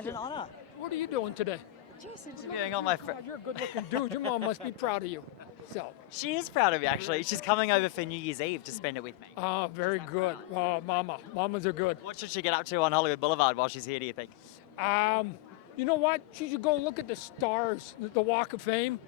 and an honor. What are you doing today? Just interviewing all my friends. God, you're a good-looking dude. Your mom must be proud of you. So. She is proud of me, actually. She's coming over for New Year's Eve to spend it with me. Oh, very good. Oh, Mamas are good. What should she get up to on Hollywood Boulevard while she's here, do you think? You know what? She should go look at the stars, the Walk of Fame,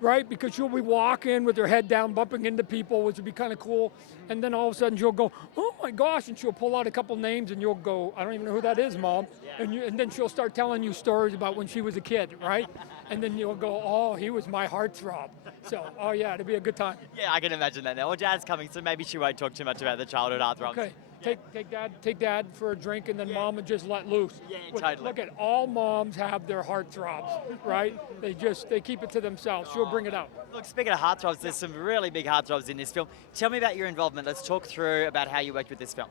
right? Because she'll be walking with her head down, bumping into people, which would be kind of cool. And then all of a sudden she'll go, oh my gosh, and she'll pull out a couple names and you'll go, I don't even know who that is, Mom. And then she'll start telling you stories about when she was a kid, right? And then you'll go, oh, he was my heartthrob. So, oh yeah, it'll be a good time. Yeah, I can imagine that now. Well, Dad's coming, so maybe she won't talk too much about the childhood heartthrobs. Okay. Take dad for a drink, and then Mom would just let loose. Yeah, totally. Look at all moms have their heartthrobs, right? They keep it to themselves. She'll bring it out. Look, speaking of heartthrobs, there's some really big heartthrobs in this film. Tell me about your involvement. Let's talk through about how you worked with this film.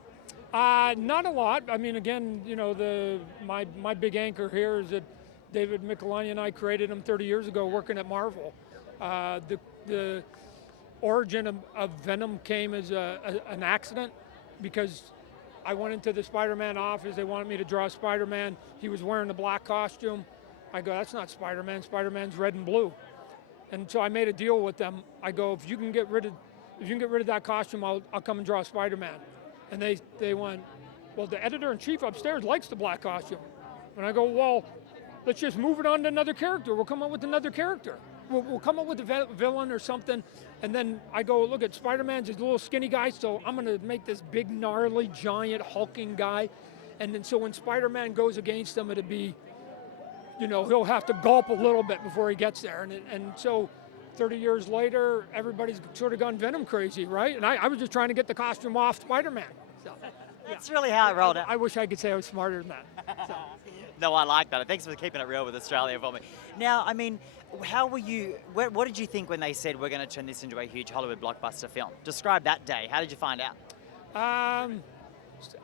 Not a lot. I mean, again, you know, my big anchor here is that David Michelinie and I created him 30 years ago working at Marvel. The origin of Venom came as an accident, because I went into the Spider-Man office. They wanted me to draw Spider-Man. He was wearing a black costume. I go, that's not Spider-Man. Spider-Man's red and blue. And so I made a deal with them. I go, if you can get rid of that costume, I'll come and draw Spider-Man. And they went, well, the editor-in-chief upstairs likes the black costume. And I go, well, let's just move it on to another character. We'll come up with another character. We'll come up with a villain or something. And then I go, look at Spider-Man's this little skinny guy, so I'm gonna make this big, gnarly, giant, hulking guy. And then so when Spider-Man goes against him, it'd be, you know, he'll have to gulp a little bit before he gets there. And so 30 years later, everybody's sort of gone Venom crazy, right? And I was just trying to get the costume off Spider-Man. So, That's really how it rolled out. I wish I could say I was smarter than that. So. No, I like that. Thanks for keeping it real with Australia for me. Now, I mean, how were you, what did you think when they said we're going to turn this into a huge Hollywood blockbuster film? Describe that day. How did you find out?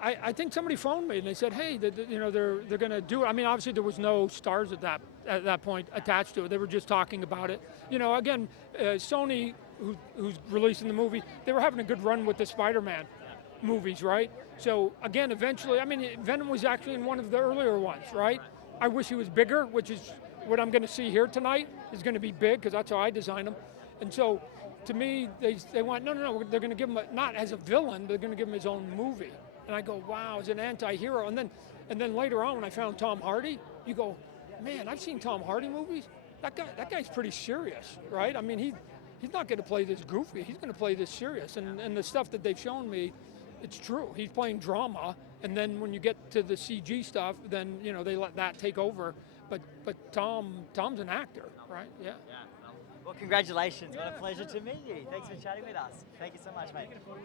I think somebody phoned me and they said, hey, you know, they're going to do it. I mean, obviously there was no stars at that point attached to it. They were just talking about it. You know, again, Sony, who's releasing the movie, they were having a good run with the Spider-Man movies, right? So again, eventually, I mean, Venom was actually in one of the earlier ones, right? I wish he was bigger, which is what I'm going to see here tonight. Is going to be big, because that's how I designed him. And so, to me, they went, no, they're going to give him not as a villain, they're going to give him his own movie. And I go, wow, as an anti-hero. And then later on, when I found Tom Hardy, you go, man, I've seen Tom Hardy movies. That guy's pretty serious, right? I mean, he's not going to play this goofy. He's going to play this serious. And the stuff that they've shown me, it's true. He's playing drama, and then when you get to the CG stuff, then you know they let that take over. But Tom's an actor, right? Yeah. Well, congratulations. What a pleasure to meet you. Thanks for chatting with us. Thank you so much, mate.